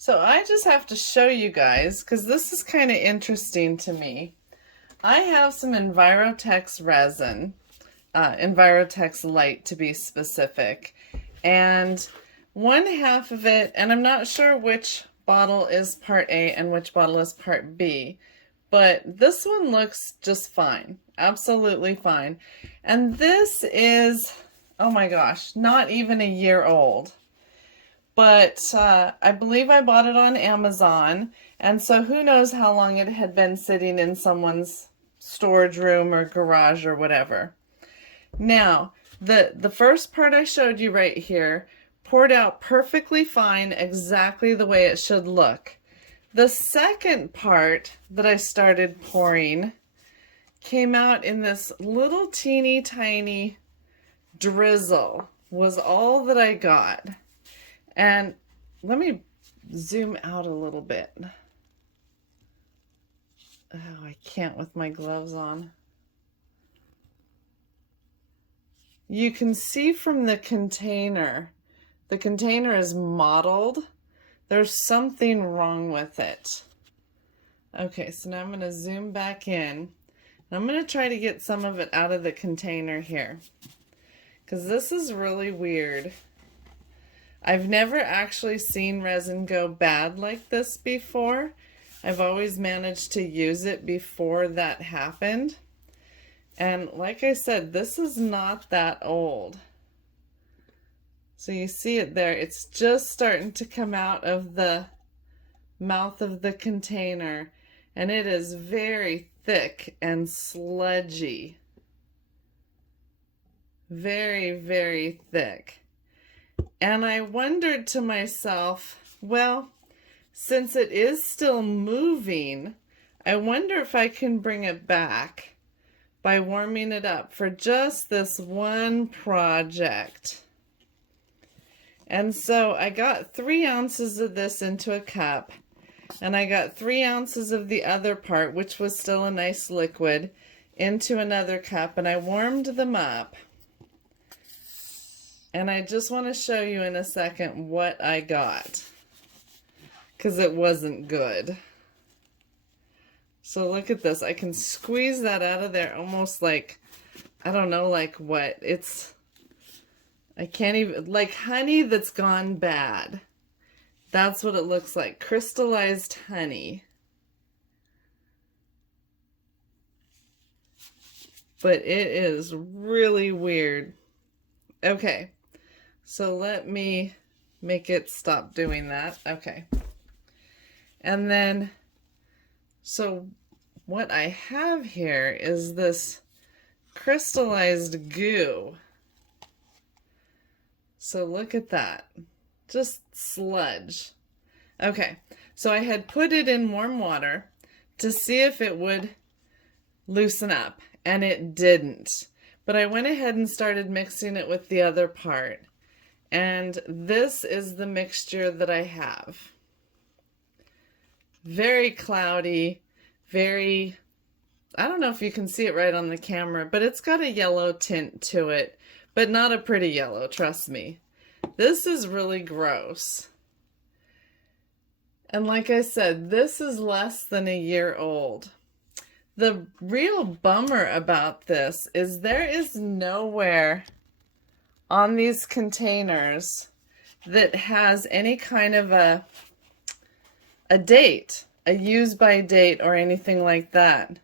So I just have to show you guys, because this is kind of interesting to me. I have some Envirotex resin, Envirotex Light to be specific, and one half of it, and I'm not sure which bottle is part A and which bottle is part B, but this one looks just fine, absolutely fine. And this is, oh my gosh, not even a year old. But I believe I bought it on Amazon, and so who knows how long it had been sitting in someone's storage room or garage or whatever. Now, the first part I showed you right here poured out perfectly fine, exactly the way it should look. The second part that I started pouring came out in this little teeny tiny drizzle, was all that I got. And let me zoom out a little bit. Oh, I can't with my gloves on. You can see from the container is mottled. There's something wrong with it. Okay, so now I'm going to zoom back in. I'm going to try to get some of it out of the container here, because this is really weird. I've never actually seen resin go bad like this before. I've always managed to use it before that happened. And like I said, this is not that old. So you see it there. It's just starting to come out of the mouth of the container. And it is very thick and sludgy. Very, very thick. And I wondered to myself, well, since it is still moving, I wonder if I can bring it back by warming it up for just this one project. And so I got 3 ounces of this into a cup, and I got 3 ounces of the other part, which was still a nice liquid, into another cup, and I warmed them up. And I just want to show you in a second what I got, because it wasn't good. So look at this. I can squeeze that out of there almost like, I don't know, like what? I can't even, like honey that's gone bad. That's what it looks like. Crystallized honey. But it is really weird. Okay. So let me make it stop doing that. Okay. And then, so what I have here is this crystallized goo. So look at that. Just sludge. Okay. So I had put it in warm water to see if it would loosen up, and it didn't. But I went ahead and started mixing it with the other part. And this is the mixture that I have. Very cloudy, very, I don't know if you can see it right on the camera, but it's got a yellow tint to it, but not a pretty yellow, trust me. This is really gross. And like I said, this is less than a year old. The real bummer about this is there is nowhere on these containers that has any kind of a date, a use by date or anything like that.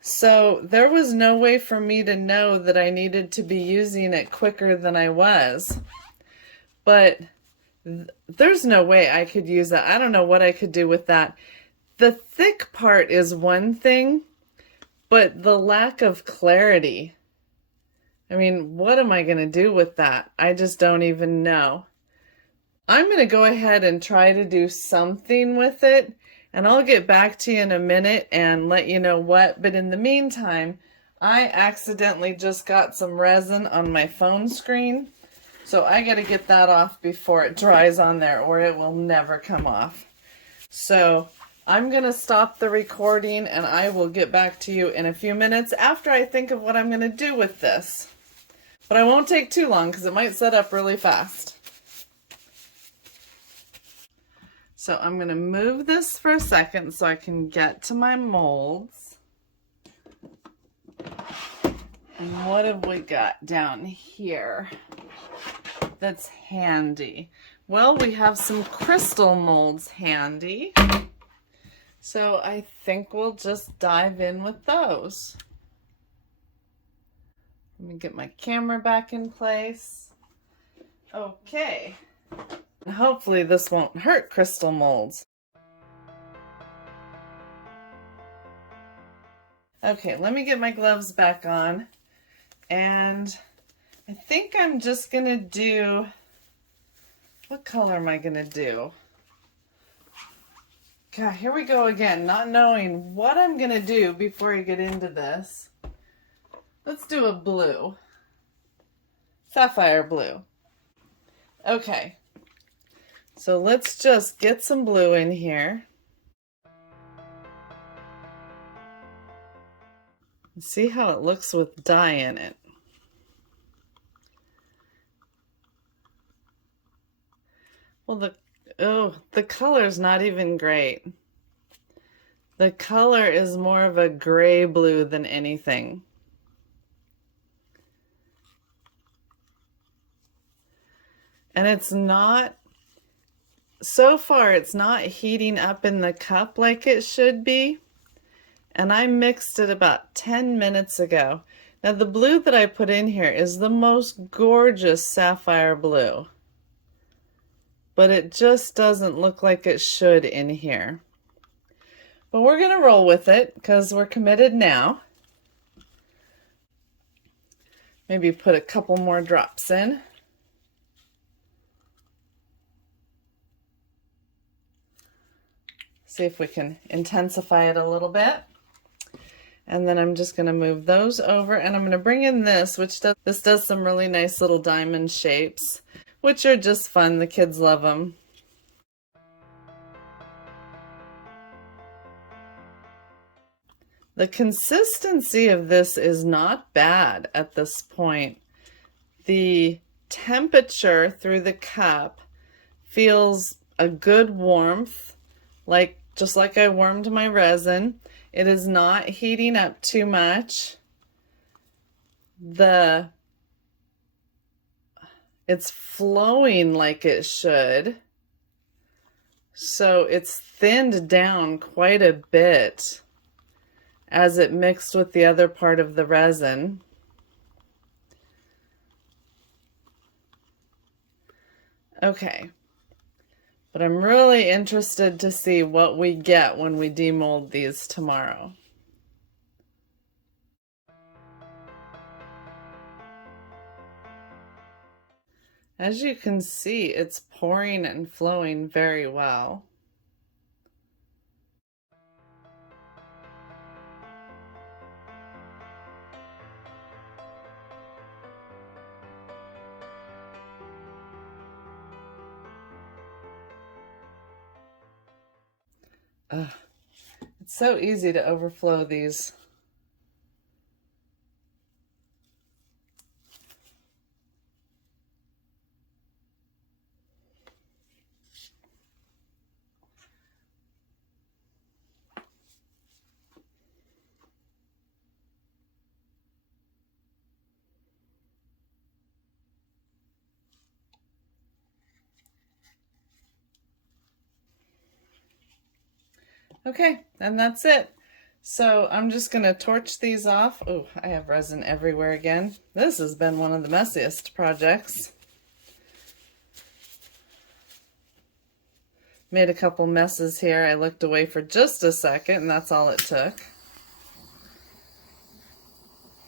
So there was no way for me to know that I needed to be using it quicker than I was. But there's no way I could use that. I don't know what I could do with that. The thick part is one thing, but the lack of clarity, I mean, what am I going to do with that? I just don't even know. I'm going to go ahead and try to do something with it, and I'll get back to you in a minute and let you know what. But in the meantime, I accidentally just got some resin on my phone screen, so I got to get that off before it dries on there, or it will never come off. So I'm going to stop the recording, and I will get back to you in a few minutes after I think of what I'm going to do with this. But I won't take too long because it might set up really fast. So I'm going to move this for a second so I can get to my molds. And what have we got down here that's handy? Well, we have some crystal molds handy. So I think we'll just dive in with those. Let me get my camera back in place. Okay. And hopefully this won't hurt crystal molds. Okay, let me get my gloves back on. And I think I'm just gonna do, what color am I gonna do? God, here we go again, not knowing what I'm gonna do before I get into this. Let's do a blue. Sapphire blue. Okay, so let's just get some blue in here. See how it looks with dye in it. Well, the color's not even great. The color is more of a gray blue than anything. And it's not, so far it's not heating up in the cup like it should be. And I mixed it about 10 minutes ago. Now the blue that I put in here is the most gorgeous sapphire blue. But it just doesn't look like it should in here. But we're going to roll with it because we're committed now. Maybe put a couple more drops in. See if we can intensify it a little bit. And then I'm just going to move those over, and I'm going to bring in this, which does some really nice little diamond shapes, which are just fun. The kids love them. The consistency of this is not bad at this point. The temperature through the cup feels a good warmth, just like I warmed my resin. It is not heating up too much. It's flowing like it should. So it's thinned down quite a bit as it mixed with the other part of the resin. Okay. But I'm really interested to see what we get when we demold these tomorrow. As you can see, it's pouring and flowing very well. It's so easy to overflow these. Okay, and that's it. So I'm just going to torch these off. Oh, I have resin everywhere again. This has been one of the messiest projects. Made a couple messes here. I looked away for just a second, and that's all it took.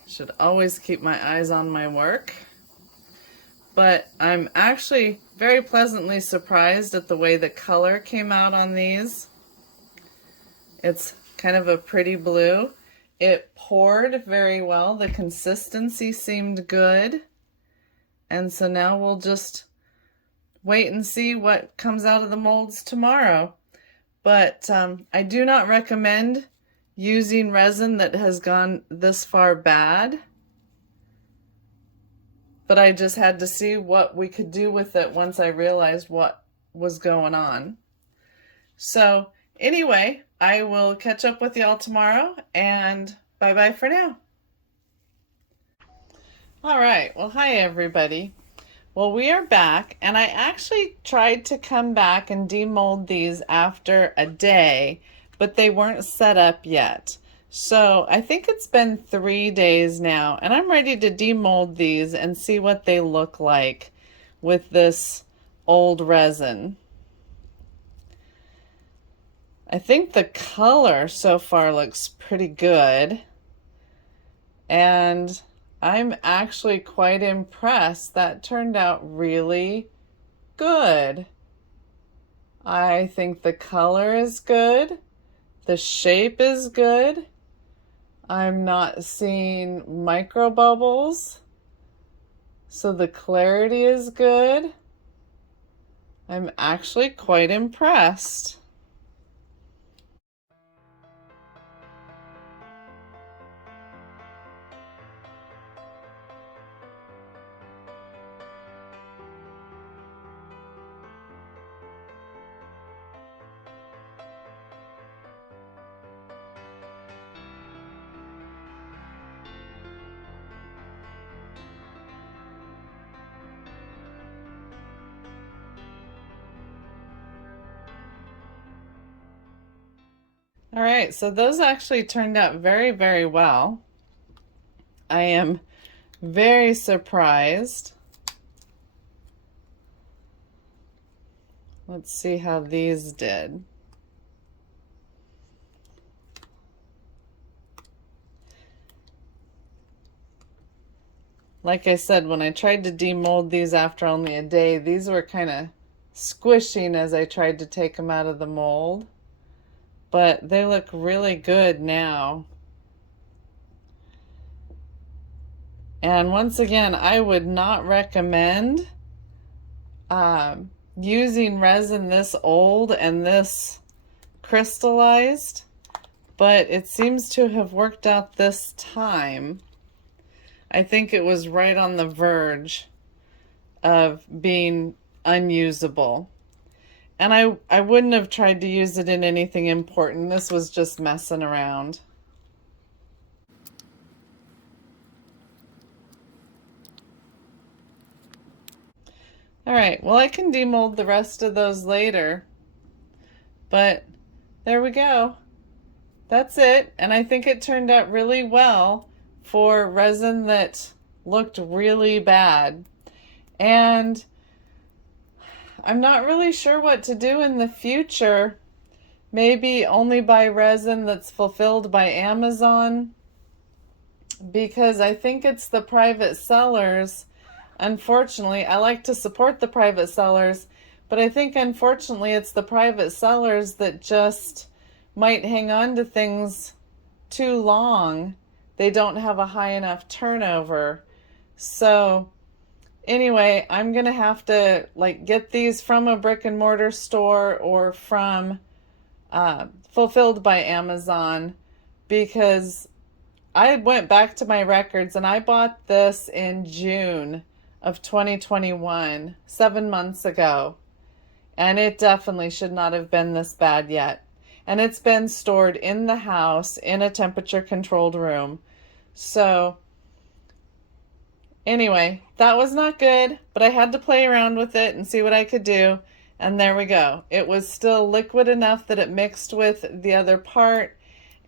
Should always keep my eyes on my work. But I'm actually very pleasantly surprised at the way the color came out on these. It's kind of a pretty blue. It poured very well. The consistency seemed good. And so now we'll just wait and see what comes out of the molds tomorrow. But I do not recommend using resin that has gone this far bad. But I just had to see what we could do with it once I realized what was going on. So anyway, I will catch up with y'all tomorrow, and bye-bye for now. All right, well, hi everybody. Well, we are back, and I actually tried to come back and demold these after a day, but they weren't set up yet. So I think it's been 3 days now, and I'm ready to demold these and see what they look like with this old resin. I think the color so far looks pretty good, and I'm actually quite impressed. That turned out really good. I think the color is good. The shape is good. I'm not seeing micro bubbles, so the clarity is good. I'm actually quite impressed. All right, so those actually turned out very, very well. I am very surprised. Let's see how these did. Like I said, when I tried to demold these after only a day, these were kind of squishing as I tried to take them out of the mold. But they look really good now. And once again, I would not recommend using resin this old and this crystallized, but it seems to have worked out this time. I think it was right on the verge of being unusable. And I wouldn't have tried to use it in anything important. This was just messing around. All right, well, I can demold the rest of those later, but there we go. That's it, and I think it turned out really well for resin that looked really bad. And I'm not really sure what to do in the future. Maybe only buy resin that's fulfilled by Amazon, because I think it's the private sellers. Unfortunately, I like to support the private sellers, but I think unfortunately it's the private sellers that just might hang on to things too long. They don't have a high enough turnover. So anyway, I'm gonna have to get these from a brick and mortar store or from fulfilled by Amazon, because I went back to my records and I bought this in June of 2021, 7 months ago, and it definitely should not have been this bad yet. And it's been stored in the house in a temperature controlled room. So anyway, that was not good, but I had to play around with it and see what I could do. And there we go. It was still liquid enough that it mixed with the other part.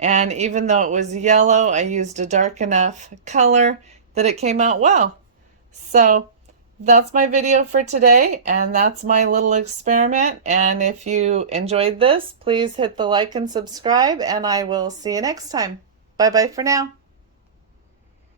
And even though it was yellow, I used a dark enough color that it came out well. So that's my video for today, and that's my little experiment. And if you enjoyed this, please hit the like and subscribe, and I will see you next time. Bye-bye for now.